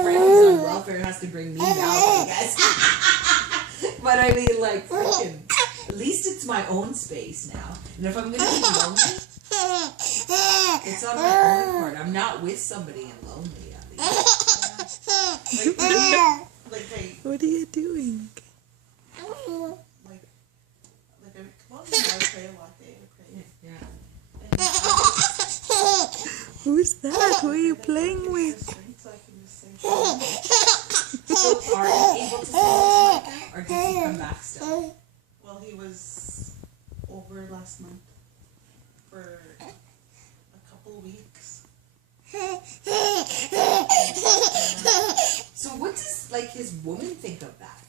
friend who's on welfare has to bring me down, I guess. But I mean, like, freaking, at least it's my own space now. And if I'm gonna be lonely, it's on my own accord. I'm not with somebody and lonely, at least. Yeah. What are you doing? Like I come on, I pray a latte. Yeah. Who's that? Who are you playing with? So are you able to stay with him, or did he come back still? Well, he was over last month for a couple weeks. So what does, like, his woman think of that?